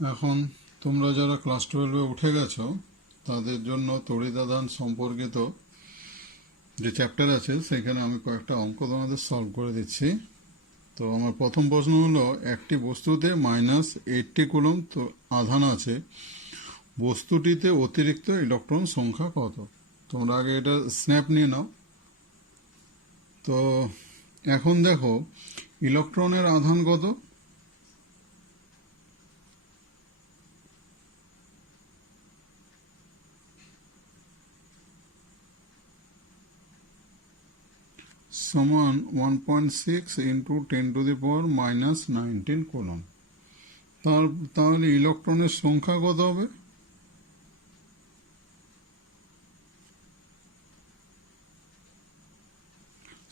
এখন তোমরা যারা ক্লাস 12-এ উঠে গেছো তাদের জন্য তড়িদাদান সম্পর্কিত যে চ্যাপ্টার আছে সেখানে আমি কয়েকটা অঙ্ক তোমাদের সলভ করে দিচ্ছি। তো আমার প্রথম প্রশ্ন হলো, একটি বস্তুতে -80 কুলম তো আধান আছে, বস্তুটিতে অতিরিক্ত ইলেকট্রন সংখ্যা কত? তোমরা আগে এটা স্ন্যাপ নিয়ে নাও। তো এখন দেখো ইলেকট্রনের আধান কত? সমান 1.6 ইন্টু 10⁻⁻19 কুলম। তাহলে ইলেকট্রনের সংখ্যা কত হবে?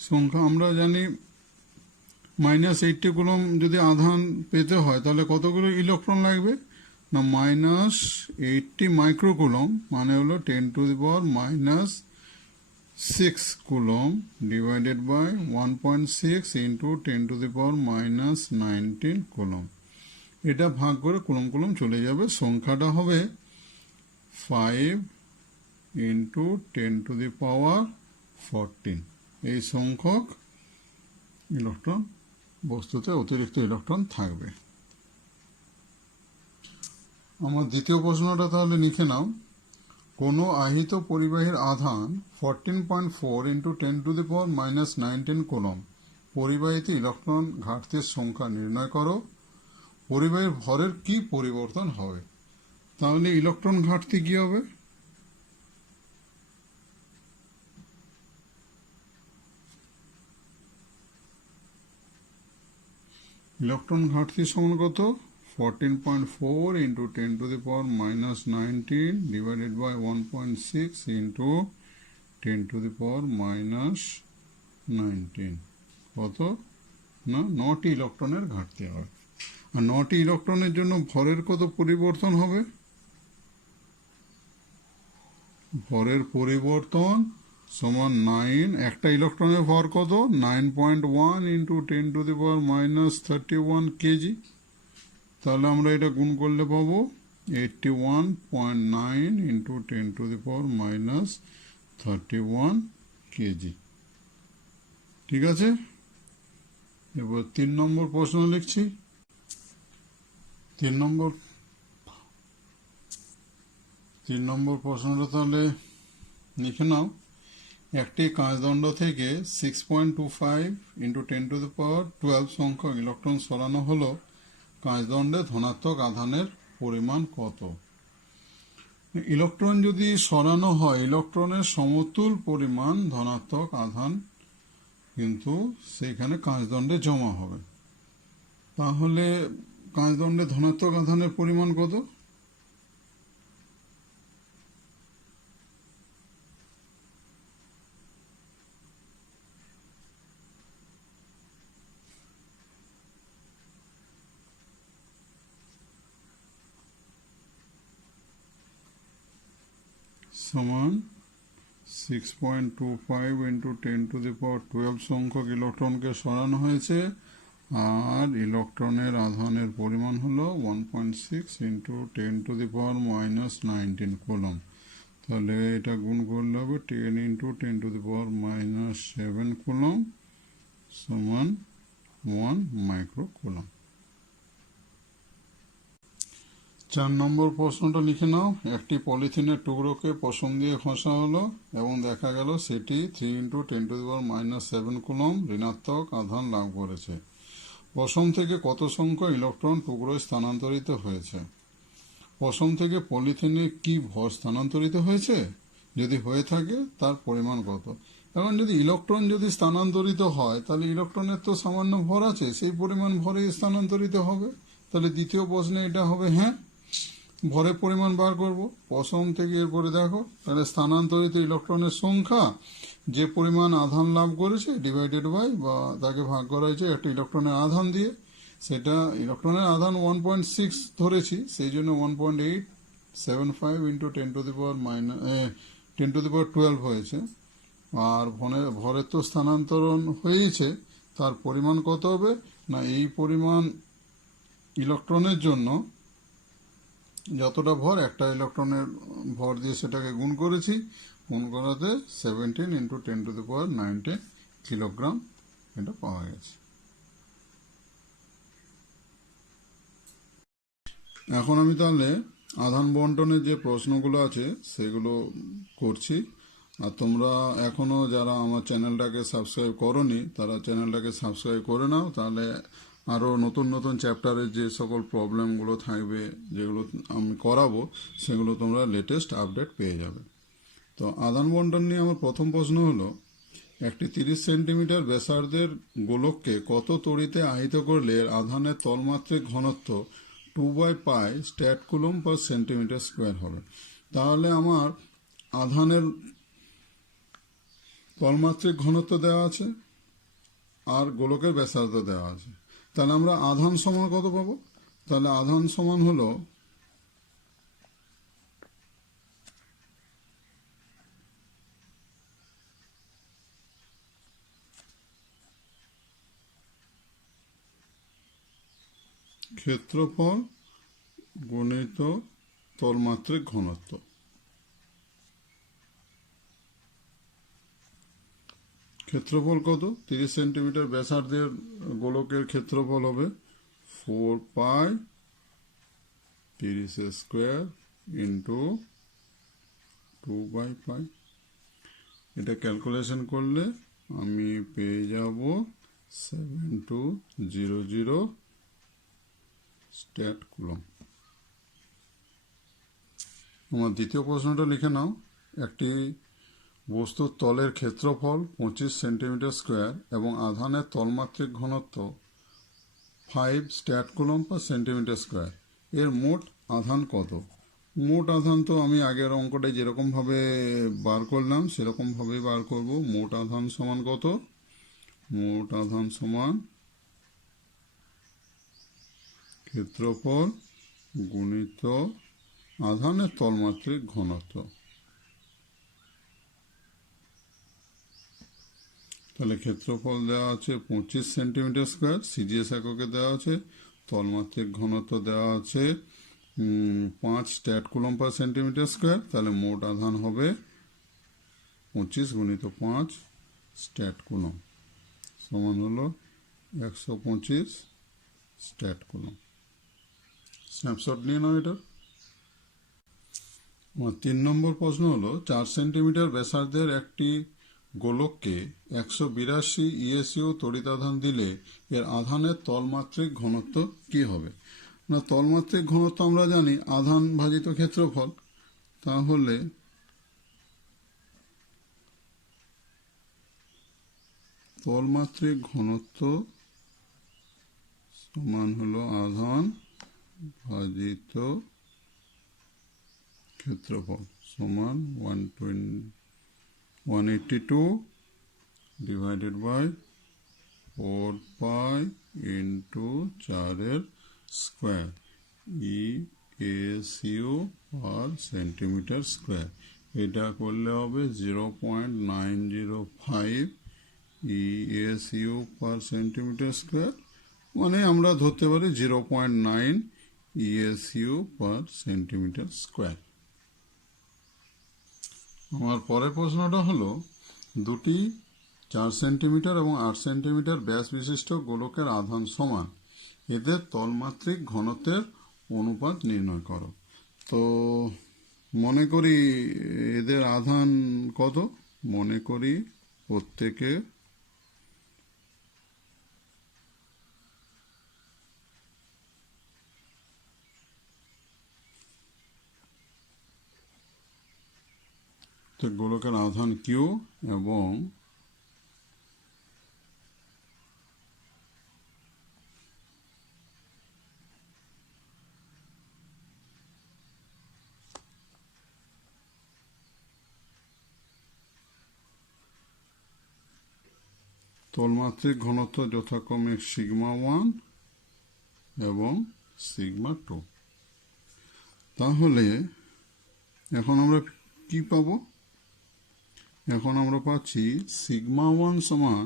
সংখ্যা আমরা জানি -80 কুলম যদি আধান পেতে হয় তাহলে কতগুলো ইলেকট্রন লাগবে না, -80 মাইক্রোকুলম মানে হলো 10⁻⁻6 coulomb divided by 1.6 into 10⁻⁻19 coulomb. এটা ভাগ করে কুলম কুলম চলে যাবে, সংখ্যাটা হবে 5 ইন্টু 10⁻14। এই সংখ্যক ইলেকট্রন বস্তুতে অতিরিক্ত ইলেকট্রন থাকবে। আমার দ্বিতীয় প্রশ্নটা তাহলে লিখে নাও, কোনো আহিত পরিবাহীর আধান 14.4 ইন্টু 10⁻⁻19 কুলম, পরিবাহীতে ইলেকট্রন ঘাটতির সংখ্যা নির্ণয় করো, পরিবাহীর ভরের কি পরিবর্তন হবে? তাহলে ইলেকট্রন ঘাটতি কি হবে? ইলেকট্রন ঘাটতি সমান কত? 14.4 ইন্টু 10⁻⁻19 ডিভাইডেড বাই 1.6 ইন্টু 10⁻⁻19। কত না 9টি ইলেকট্রনের ঘাটতি হবে। আর 9টি ইলেকট্রনের জন্য ভরের কত পরিবর্তন হবে? ভরের পরিবর্তন সমান 9। একটা ইলেকট্রনের ভর কত? 9.1 ইন্টু 10⁻⁻31 কেজি। তাহলে আমরা এটা গুণ করলে পাবো 81.9 ইন্টু 10⁻⁻31 কেজি। ঠিক আছে, এবার 3 নম্বর প্রশ্ন লিখছি। 3 নম্বর প্রশ্নটা তাহলে লিখে নাও, একটি কাঁচদণ্ড থেকে 6.25 ইন্টু 10⁻12 সংখ্যক ইলেকট্রন সরানো হলো, কাঁচদণ্ডে ধনাত্মক আধানের পরিমাণ কত? ইলেকট্রন যদি সরানো হয়, ইলেকট্রনের সমতুল পরিমাণ ধনাত্মক আধান কিন্তু সেইখানে কাঁচদণ্ডে জমা হবে। তাহলে কাঁচদণ্ডে ধনাত্মক আধানের পরিমাণ কত? সমান 6.25 ইন্টু 10⁻12 সংখ্যক ইলেকট্রনকে সরানো হয়েছে, আর ইলেকট্রনের আধানের পরিমাণ হলো 1.6 ইন্টু 10⁻⁻19 কুলম। তাহলে এটা গুণ করলে হবে 10 ইন্টু 10⁻⁻7 কুলম সমান 1 মাইক্রোকুলম। 4 নম্বর প্রশ্নটা লিখে নাও, একটি পলিথিনের টুকরোকে পশম দিয়ে ঘষা হলো এবং দেখা গেল সেটি 3 ইন্টু 10⁻⁻7 কুলম ঋণাত্মক আধান লাভ করেছে। পশম থেকে কত সংখ্যক ইলেকট্রন টুকরোয় স্থানান্তরিত হয়েছে? পশম থেকে পলিথিনে কি ভর স্থানান্তরিত হয়েছে? যদি হয়ে থাকে তার পরিমাণ কত? এখন যদি ইলেকট্রন যদি স্থানান্তরিত হয় তাহলে ইলেকট্রনের তো সামান্য ভর আছে, সেই পরিমাণ ভরে স্থানান্তরিত হবে। তাহলে দ্বিতীয় প্রশ্নে এটা হবে হ্যাঁ, ভরের পরিমাণ বার করব। পশম থেকে এরপরে দেখো তাহলে স্থানান্তরিত ইলেকট্রনের সংখ্যা যে পরিমাণ আধান লাভ করেছে ডিভাইডেড বাই বা তাকে ভাগ করা হয়েছে একটা ইলেকট্রনের আধান দিয়ে, সেটা ইলেকট্রনের আধান 1.6 ধরেছি, সেই জন্য 1.875 ইন্টু 10⁻12 হয়েছে। আর ভরের তো স্থানান্তরণ হয়েছে, তার পরিমাণ কত হবে না এই পরিমাণ ইলেকট্রনের জন্য যতটা ভর একটা ইলেকট্রনের ভর দিয়ে সেটাকে গুণ করেছি, গুণ করাতে 17 × 10⁻19 কিলোগ্রাম এটা পাওয়া গেছে। এখন আমি তাহলে আধান বন্টনের যে প্রশ্নগুলো আছে সেগুলো করছি। আর তোমরা এখনও যারা আমার চ্যানেলটাকে সাবস্ক্রাইব করোনি তারা চ্যানেলটাকে সাবস্ক্রাইব করে নাও, তাহলে আরও নতুন নতুন চ্যাপ্টারের যে সকল প্রবলেমগুলো থাকবে যেগুলো আমি করাবো সেগুলো তোমরা লেটেস্ট আপডেট পেয়ে যাবে। তো আধান বন্টন নিয়ে আমার প্রথম প্রশ্ন হলো, একটি 30 সেন্টিমিটার ব্যাসার্ধের গোলককে কত তড়িতে আহিত করলে এর আধানের তলমাত্রিক ঘনত্ব 2/π stat coulomb per centimetre square হবে। তাহলে আমার আধানের তলমাত্রিক ঘনত্ব দেওয়া আছে আর গোলকের ব্যাসার্ধ দেওয়া আছে, তাহলে আমরা আধান সমান কত পাবো? তাহলে আধান সমান হলো ক্ষেত্রফল গুণিত তলমাত্রিক ঘনত্ব। ক্ষেত্রফল কত? 30 সেন্টিমিটার ব্যাসার্ধের গোলকের ক্ষেত্রফল হবে 4π 30 স্কোয়ার ইন্টু 2/π। এটা ক্যালকুলেশন করলে আমি পেয়ে যাব 7200 স্ট্যাট কুলম্ব। আমার দ্বিতীয় প্রশ্নটা লিখে নাও, একটি বস্তুর তলের ক্ষেত্রফল 25 সেন্টিমিটার স্কোয়ার এবং আধানের তলমাত্রিক ঘনত্ব 5 stat coulomb per centimetre square, এর মোট আধান কত? মোট আধান তো আমি আগের অঙ্কটায় যেরকমভাবে বার করলাম সেরকমভাবেই বার করব। মোট আধান সমান কত? মোট আধান সমান ক্ষেত্রফল গুণিত আধানের তলমাত্রিক ঘনত্ব। তাহলে ক্ষেত্রফল দেওয়া আছে 25 সেন্টিমিটার স্কোয়ার, সিজিএস এককে দেওয়া আছে, তলমাত্রিক ঘনত্ব দেওয়া আছে 5 stat coulomb per centimetre square. তাহলে মোট আধান হবে 25 × 5 স্ট্যাট কুলম্ব সমান হলো 125 স্ট্যাট কুলম্ব। স্ন্যাপশট নিয়ে নাও এটা। আমার 3 নম্বর প্রশ্ন হলো, 4 সেন্টিমিটার ব্যাসার্ধের একটি গোলককে 182 ইএসইউ তড়িতাধান দিলে এর আধানের তলমাত্রিক ঘনত্ব কি হবে? না, তলমাত্রিক ঘনত্ব আমরা জানি আধান ভাজিত ক্ষেত্রফল। তাহলে তলমাত্রিক ঘনত্ব সমান হলো আধান ভাজিত ক্ষেত্রফল সমান 182 divided by 4π into 4 square ESU per centimetre square. এটা করলে হবে 0.905 ইএসইউ পার সেন্টিমিটার স্কোয়ার, মানে আমরা ধরতে পারি 0.9 ইএসইউ পার সেন্টিমিটার স্কোয়ার। আমার পরের প্রশ্নটা হলো, দুটি 4 সেন্টিমিটার এবং 8 সেন্টিমিটার ব্যাস বিশিষ্ট গোলকের আধান সমান, এদের তলমাত্রিক ঘনত্বের অনুপাত নির্ণয় করো। তো মনে করি এদের আধান কত? মনে করি প্রত্যেকে গোলকের আধান কিউ এবং তলমাত্রিক ঘনত্ব যথাক্রমে σ1 এবং σ2। তাহলে এখন আমরা কি পাবো? এখন আমরা পাচ্ছি σ1 সমান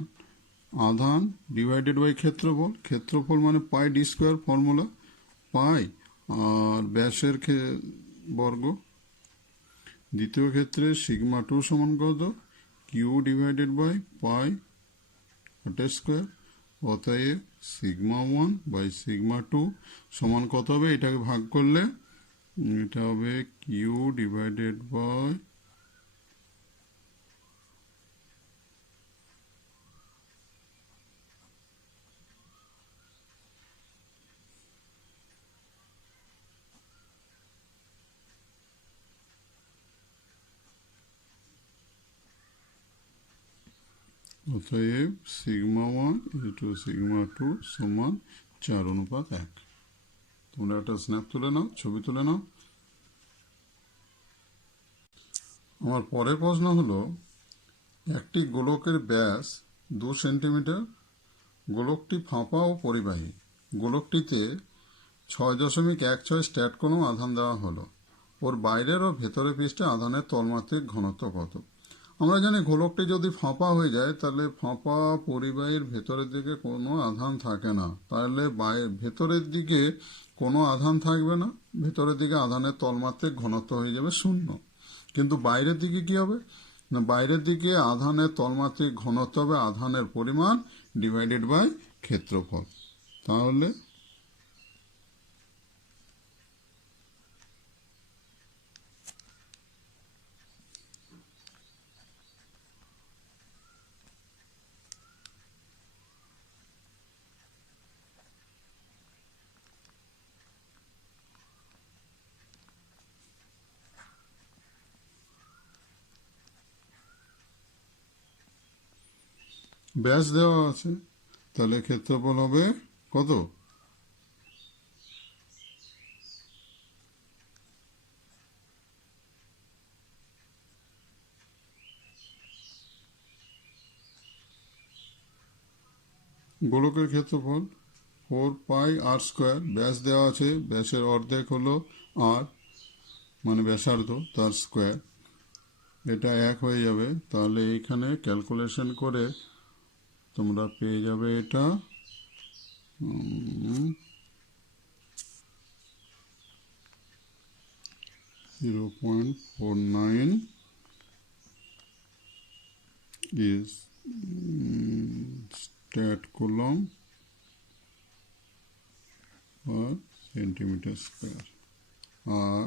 আধান ডিভাইডেড বাই ক্ষেত্রফল। ক্ষেত্রফল মানে pi D square formula, pi আর ব্যাসের বর্গ। দ্বিতীয় ক্ষেত্রে সিগমা 2 সমান কত? Q divided by pi whole square. অতএব সিগমা 1 বাই সিগমা 2 সমান কত হবে? এটাকে ভাগ করলে এটা হবে কিউ ডিভাইডেড বাই অতএব সিগমা 1 ইন্টু সিগমা 2 সমান 4:1। তোমরা একটা স্ন্যাপ তুলে নাও, ছবি তুলে নাও। আমার পরের প্রশ্ন হলো, একটি গোলকের ব্যাস 2 সেন্টিমিটার, গোলকটি ফাঁপা ও পরিবাহী, গোলকটিতে 6.16 স্ট্যাটকোলম আধান দেওয়া হলো, ওর বাইরের ও ভেতরের পৃষ্ঠে আধানের তলমাত্রিক ঘনত্ব কত? আমরা জানি গোলকটি যদি ফাঁপা হয়ে যায় তাহলে ফাঁপা পরিবাহীর ভেতরের দিকে কোনো আধান থাকে না, তাহলে ভেতরের দিকে কোনো আধান থাকবে না, ভেতরের দিকে আধানের তলমাত্রিক ঘনত্ব হয়ে যাবে 0। কিন্তু বাইরের দিকে কি হবে না, বাইরের দিকে আধানের তলমাত্রিক ঘনত্ব হবে আধানের পরিমাণ ডিভাইডেড বাই ক্ষেত্রফল। তাহলে ব্যাস দেওয়া আছে, তাহলে ক্ষেত্রফল হবে কত? গোলকের ক্ষেত্রফল 4πr²। ব্যাস দেওয়া আছে, ব্যাসের অর্ধেক হলো আর, মানে ব্যাসার্ধ, তার স্কোয়ার। এটা 1 হয়ে যাবে। তাহলে এইখানে ক্যালকুলেশন করে তোমরা পেয়ে যাবে এটা 0.49 is স্ট্যাটকুলম per সেন্টিমিটার স্কোয়ার। আর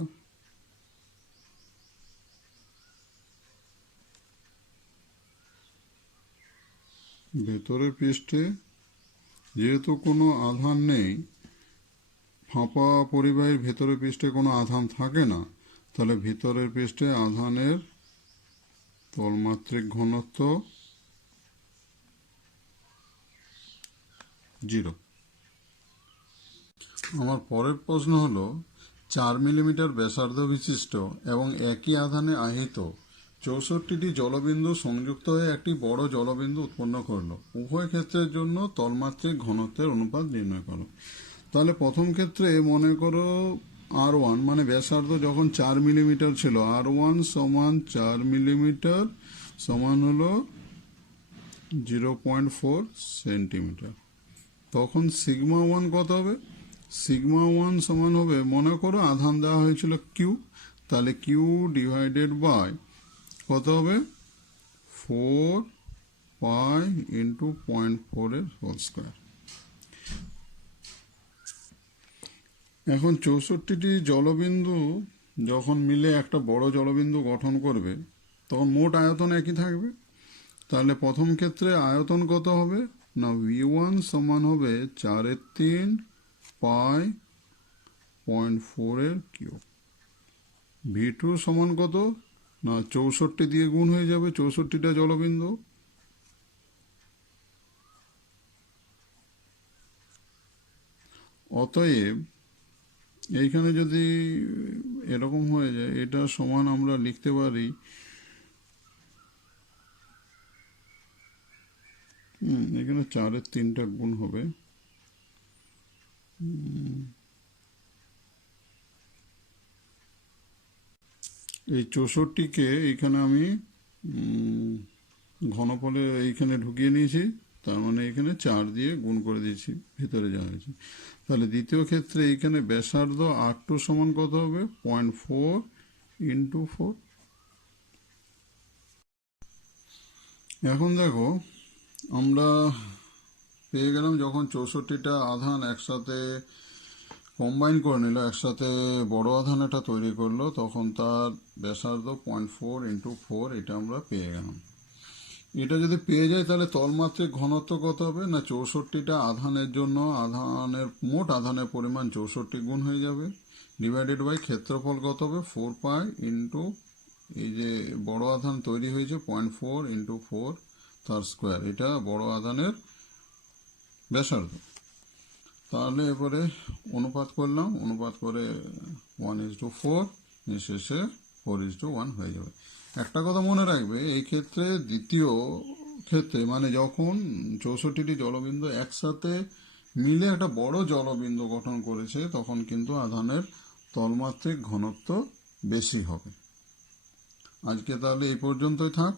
ভেতরের পৃষ্ঠে যেহেতু কোনো আধান নেই, ফাঁপা পরিবাহীর ভেতরের পৃষ্ঠে কোনো আধান থাকে না, তাহলে ভিতরের পৃষ্ঠে আধানের তলমাত্রিক ঘনত্ব 0। আমার পরের প্রশ্ন হলো, 4 মিলিমিটার ব্যাসার্ধ বিশিষ্ট এবং একই আধানে আহিত 64টি জলবিন্দু সংযুক্ত হয়ে একটি বড় জলবিন্দু উৎপন্ন করলো। উভয় ক্ষেত্রের জন্য তলমাত্রিক ঘনত্বের অনুপাত নির্ণয় করো। তাহলে প্রথম ক্ষেত্রে মনে করো R1 মানে ব্যাসার্ধ যখন 4 মিলিমিটার ছিল, R1 সমান 4 মিলিমিটার সমান হলো 0.4 সেন্টিমিটার। তখন সিগমা 1 কত হবে? সিগমা 1 সমান হবে, মনে করো আধান দেওয়া হয়েছিল কিউ, তাহলে কিউ ডিভাইডেড বাই কত হবে? 4 পাই ইন্টু 0.4 এর হোল স্কোয়ার। এখন 64টি জলবিন্দু যখন মিলে একটা বড় জলবিন্দু গঠন করবে, তখন মোট আয়তন একই থাকবে। তাহলে প্রথম ক্ষেত্রে আয়তন কত হবে না, V1 সমান হবে 4/3 পাই 0.4 এর কিউব। V2 সমান কত না, 64 দিয়ে গুণ হয়ে যাবে, 64টা জলবিন্দু। অতএব এইখানে যদি এরকম হয়ে যায়, এটা সমান আমরা লিখতে পারি এখানে 4/3 গুণ হবে, এই 64কে এইখানে আমি ঘনফলে এইখানে ঢুকিয়ে নিয়েছি, তার মানে এখানে 4 দিয়ে গুণ করে দিয়েছি, ভিতরে যাওয়া হয়েছে। তাহলে দ্বিতীয় ক্ষেত্রে এইখানে ব্যাসার্ধ R2 সমান কত হবে? 0.4 ইন্টু 4। এখন দেখো আমরা পেয়ে গেলাম, যখন 64টা আধান একসাথে কম্বাইন করে নিল, একসাথে বড় আধান এটা তৈরি করলো, তখন তার ব্যাসার্ধ 0.4 ইন্টু 4, এটা আমরা পেয়ে গেলাম। এটা যদি পেয়ে যাই তাহলে তলমাত্রিক ঘনত্ব কত হবে? না 64টা আধানের জন্য আধানের মোট আধানের পরিমাণ 64 গুণ হয়ে যাবে, ডিভাইডেড বাই ক্ষেত্রফল কত হবে? 4 পাই ইন্টু এই যে বড় আধান তৈরি হয়েছে 0.4 ইন্টু 4 তার স্কোয়ার, এটা বড় আধানের ব্যাসার্ধ। তাহলে এবারে অনুপাত করলাম, অনুপাত করে 1:4, শেষে 4:1 হয়ে যাবে। একটা কথা মনে রাখবে, এই ক্ষেত্রে দ্বিতীয় ক্ষেত্রে মানে যখন 64টি জলবিন্দু একসাথে মিলে একটা বড় জলবিন্দু গঠন করেছে, তখন কিন্তু আধানের তলমাত্রিক ঘনত্ব বেশি হবে। আজকে তাহলে এই পর্যন্তই থাক।